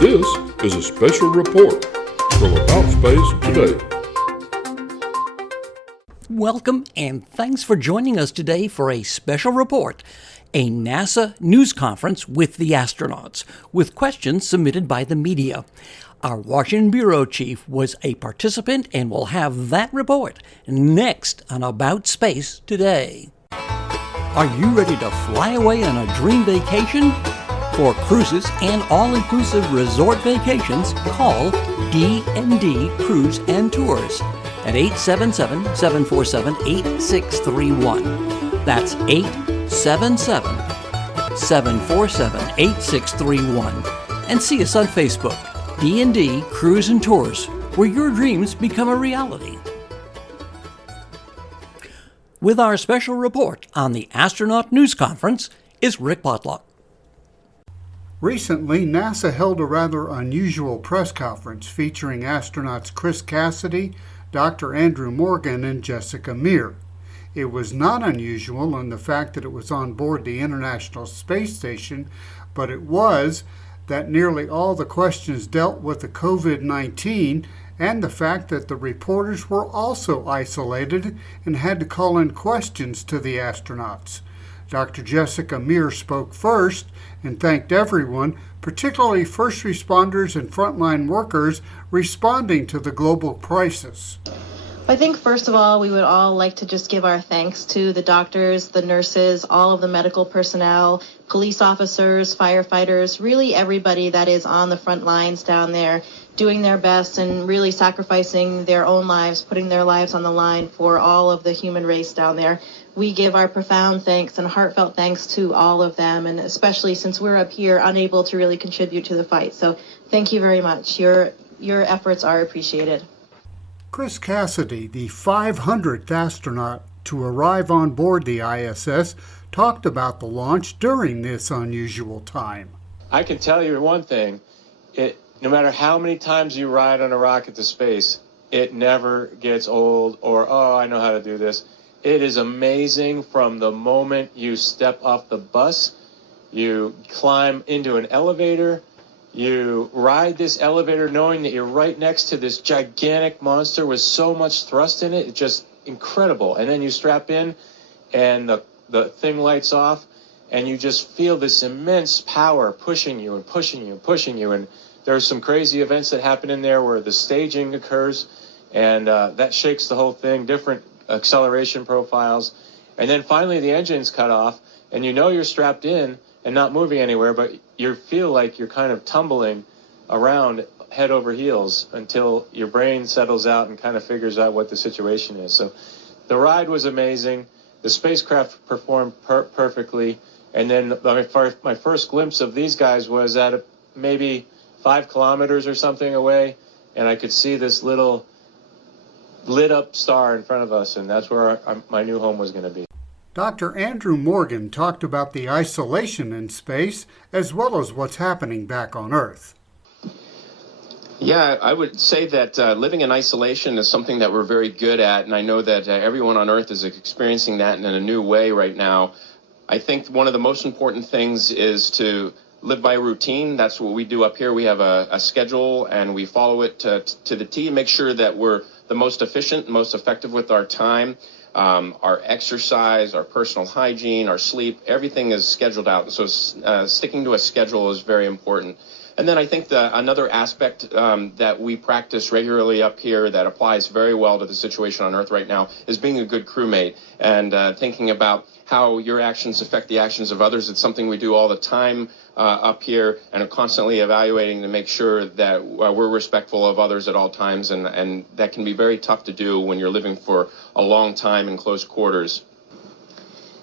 This is a special report from About Space Today. Welcome and thanks for joining us today for a special report, a NASA news conference with the astronauts, with questions submitted by the media. Our Washington Bureau Chief was a participant and will have that report next on About Space Today. Are you ready to fly away on a dream vacation? For cruises and all-inclusive resort vacations, call D&D Cruise and Tours at 877-747-8631. That's 877-747-8631. And see us on Facebook, D&D Cruise and Tours, where your dreams become a reality. With our special report on the Astronaut News Conference is Rick Potlock. Recently, NASA held a rather unusual press conference featuring astronauts Chris Cassidy, Dr. Andrew Morgan, and Jessica Meir. It was not unusual in the fact that it was on board the International Space Station, but it was that nearly all the questions dealt with the COVID-19 and the fact that the reporters were also isolated and had to call in questions to the astronauts. Dr. Jessica Meir spoke first and thanked everyone, particularly first responders and frontline workers, responding to the global crisis. I think first of all, we would all like to just give our thanks to the doctors, the nurses, all of the medical personnel, police officers, firefighters, really everybody that is on the front lines down there, doing their best and really sacrificing their own lives, putting their lives on the line for all of the human race down there. We give our profound thanks and heartfelt thanks to all of them, and especially since we're up here unable to really contribute to the fight. So thank you very much. Your efforts are appreciated. Chris Cassidy, the 500th astronaut to arrive on board the ISS, talked about the launch during this unusual time. I can tell you one thing, no matter how many times you ride on a rocket to space, it never gets old or, oh, I know how to do this. It is amazing from the moment you step off the bus, you climb into an elevator, you ride this elevator knowing that you're right next to this gigantic monster with so much thrust in it. It's just incredible. And then you strap in and the thing lights off and you just feel this immense power pushing you and pushing you and pushing you. And there's some crazy events that happen in there where the staging occurs and that shakes the whole thing, different acceleration profiles. And then finally the engine's cut off and you know you're strapped in and not moving anywhere, but you feel like you're kind of tumbling around head over heels until your brain settles out and kind of figures out what the situation is. So the ride was amazing. The spacecraft performed perfectly. And then my first glimpse of these guys was at maybe 5 kilometers or something away, and I could see this little lit up star in front of us, and that's where my new home was going to be. Dr. Andrew Morgan talked about the isolation in space as well as what's happening back on Earth. Yeah, I would say that living in isolation is something that we're very good at, and I know that everyone on Earth is experiencing that in a new way right now. I think one of the most important things is to live by routine. That's what we do up here. We have a schedule, and we follow it to the T, make sure that we're the most efficient, most effective with our time. Our exercise, our personal hygiene, our sleep, everything is scheduled out. So sticking to a schedule is very important. And then I think another aspect that we practice regularly up here that applies very well to the situation on Earth right now is being a good crewmate and thinking about how your actions affect the actions of others. It's something we do all the time up here and are constantly evaluating to make sure that we're respectful of others at all times, and that can be very tough to do when you're living for a long time in close quarters.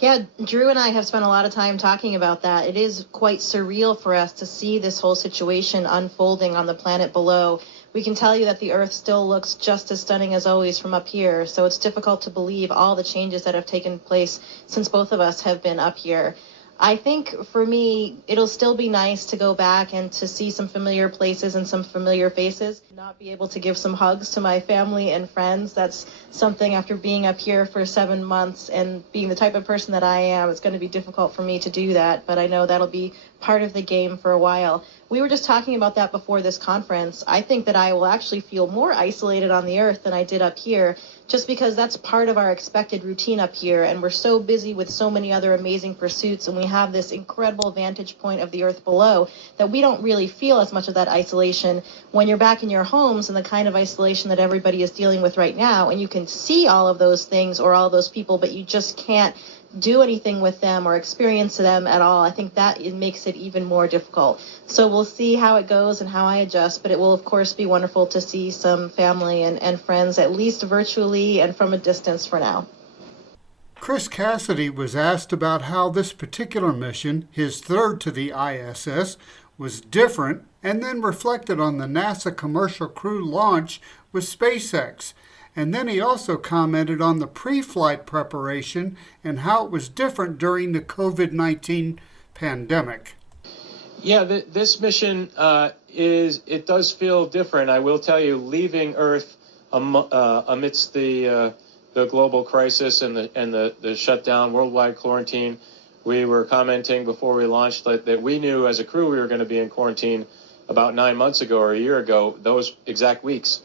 Yeah, Drew and I have spent a lot of time talking about that. It is quite surreal for us to see this whole situation unfolding on the planet below. We can tell you that the Earth still looks just as stunning as always from up here, so it's difficult to believe all the changes that have taken place since both of us have been up here. I think for me, it'll still be nice to go back and to see some familiar places and some familiar faces. Not be able to give some hugs to my family and friends. That's something after being up here for 7 months and being the type of person that I am, it's going to be difficult for me to do that. But I know that'll be part of the game for a while. We were just talking about that before this conference. I think that I will actually feel more isolated on the earth than I did up here, just because that's part of our expected routine up here, and we're so busy with so many other amazing pursuits, and we have this incredible vantage point of the earth below that we don't really feel as much of that isolation when you're back in your homes and the kind of isolation that everybody is dealing with right now, and you can see all of those things or all those people, but you just can't do anything with them or experience them at all. I think that it makes it even more difficult. So we'll see how it goes and how I adjust, but it will of course be wonderful to see some family and friends, at least virtually and from a distance for now. Chris Cassidy was asked about how this particular mission, his third to the ISS, was different, and then reflected on the NASA commercial crew launch with SpaceX. And then he also commented on the pre-flight preparation and how it was different during the COVID-19 pandemic. Yeah, this mission it does feel different. I will tell you, leaving Earth amidst the global crisis and the shutdown, worldwide quarantine, we were commenting before we launched that we knew as a crew we were going to be in quarantine about 9 months ago or a year ago, those exact weeks.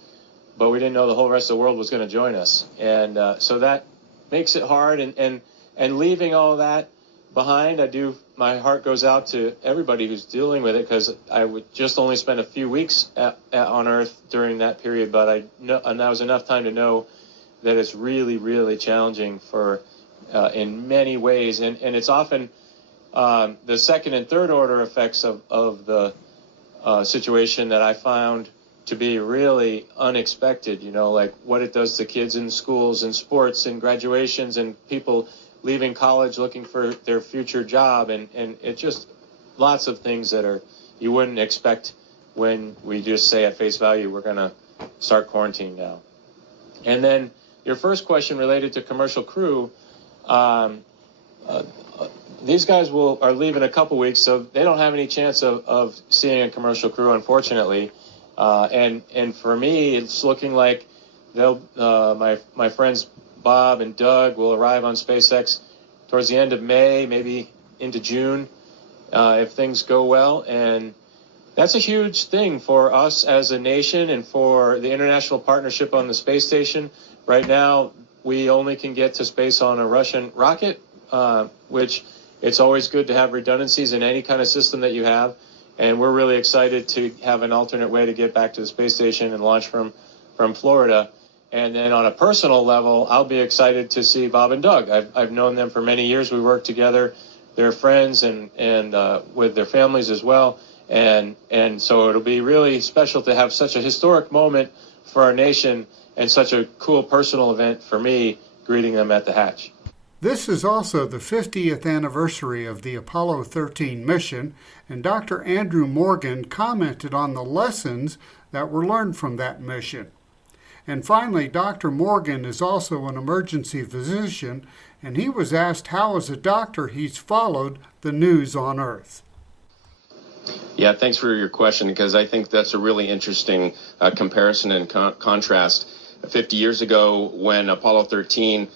But we didn't know the whole rest of the world was going to join us. And so that makes it hard. And leaving all that behind, my heart goes out to everybody who's dealing with it, because I would just only spend a few weeks on Earth during that period. But and that was enough time to know that it's really, really challenging in many ways. And it's often the second and third order effects of the situation that I found to be really unexpected, like what it does to kids in schools and sports and graduations and people leaving college looking for their future job. And it just lots of things that you wouldn't expect when we just say at face value, we're going to start quarantine now. And then your first question related to commercial crew, these guys are leaving a couple weeks, so they don't have any chance of seeing a commercial crew, unfortunately. And for me, it's looking like my friends Bob and Doug will arrive on SpaceX towards the end of May, maybe into June, if things go well. And that's a huge thing for us as a nation and for the international partnership on the space station. Right now, we only can get to space on a Russian rocket, which it's always good to have redundancies in any kind of system that you have. And we're really excited to have an alternate way to get back to the space station and launch from Florida. And then on a personal level, I'll be excited to see Bob and Doug. I've known them for many years. We work together. They're friends and with their families as well. And so it'll be really special to have such a historic moment for our nation and such a cool personal event for me, greeting them at the hatch. This is also the 50th anniversary of the Apollo 13 mission, and Dr. Andrew Morgan commented on the lessons that were learned from that mission. And finally, Dr. Morgan is also an emergency physician, and he was asked how as a doctor he's followed the news on Earth. Yeah, thanks for your question, because I think that's a really interesting comparison and contrast. 50 years ago, when Apollo 13,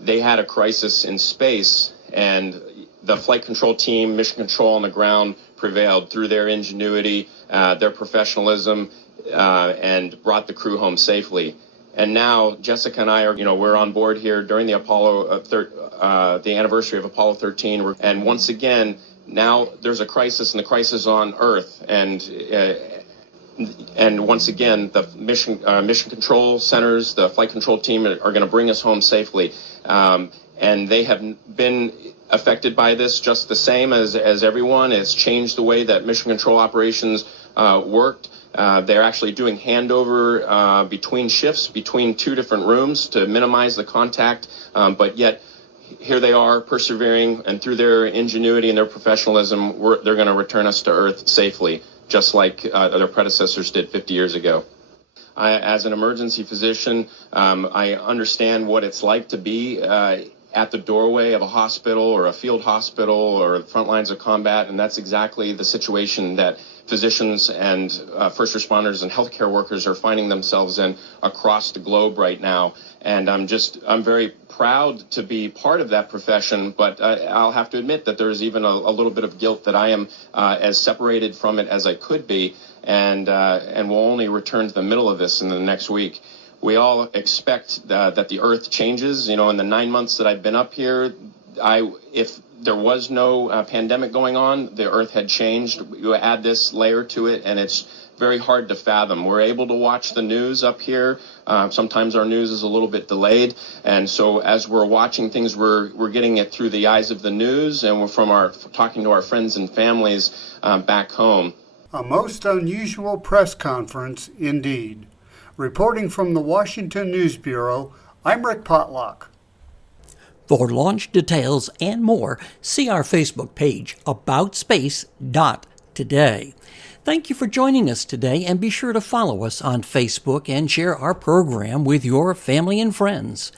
they had a crisis in space, and the flight control team, mission control on the ground, prevailed through their ingenuity, their professionalism, and brought the crew home safely. And now Jessica and I we're on board here during the the anniversary of Apollo 13, and once again, now there's a crisis, and the crisis on Earth, and once again, the mission control centers, the flight control team are going to bring us home safely. And they have been affected by this just the same as everyone. It's changed the way that mission control operations worked. They're actually doing handover between shifts, between two different rooms to minimize the contact. But yet, here they are persevering, and through their ingenuity and their professionalism, they're going to return us to Earth safely, just like their predecessors did 50 years ago. As an emergency physician, I understand what it's like to be at the doorway of a hospital or a field hospital or the front lines of combat, and that's exactly the situation that physicians and first responders and healthcare workers are finding themselves in across the globe right now. And I'm very proud to be part of that profession, but I'll have to admit that there's even a little bit of guilt that I am as separated from it as I could be, and will only return to the middle of this in the next week. We all expect that the Earth changes. You know, in the 9 months that I've been up here, if there was no pandemic going on, the Earth had changed. You add this layer to it, and it's very hard to fathom. We're able to watch the news up here. Sometimes our news is a little bit delayed, and so as we're watching things, we're getting it through the eyes of the news, and we're talking to our friends and families back home. A most unusual press conference indeed. Reporting from the Washington News Bureau, I'm Rick Potlock. For launch details and more, see our Facebook page, aboutspace.today. Thank you for joining us today, and be sure to follow us on Facebook and share our program with your family and friends.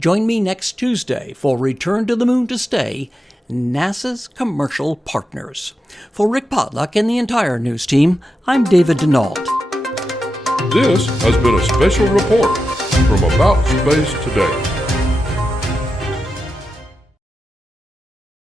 Join me next Tuesday for Return to the Moon to Stay, NASA's Commercial Partners. For Rick Potlock and the entire news team, I'm David Denault. This has been a special report from About Space Today.